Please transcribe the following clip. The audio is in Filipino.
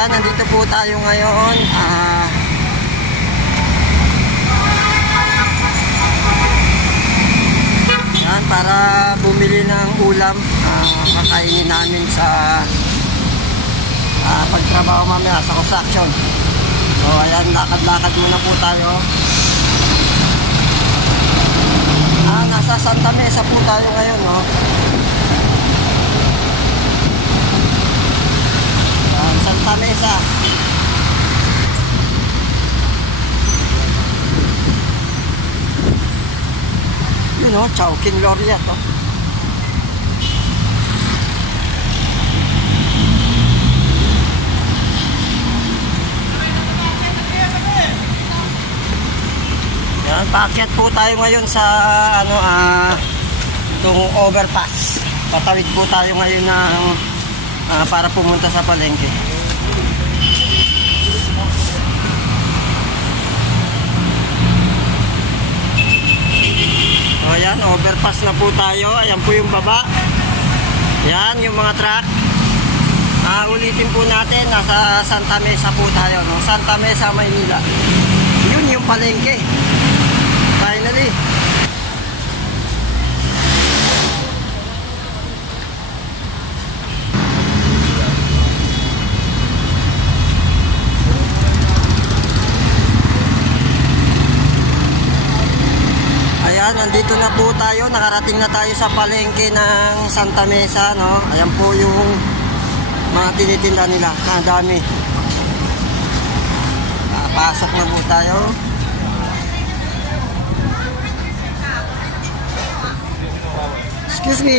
ayan, nandito po tayo ngayon. Ayan, para bumili ng ulam. Kakainin namin sa pagtrabaho mamaya sa construction. So ayan, lakad-lakad muna po tayo. Nasa Santa Mesa po tayo ngayon, no? Santa Mesa. Yun, no? Chowking Laureate, no? Yan, paakyat po tayo ngayon sa itong overpass. Patawid po tayo ngayon ng para pumunta sa palengke. O yan, overpass na po tayo. Ayan po yung baba. Yan, yung mga truck. Ulitin po natin, nasa Santa Mesa po tayo, no? Santa Mesa, Maynila. Yun yung palengke. Finally. Ayan, nandito na po tayo. Nakarating na tayo sa palengke ng Santa Mesa, no? Ayan po yung mga tinitinda nila. Ang dami. Pasok na po tayo. Excuse me.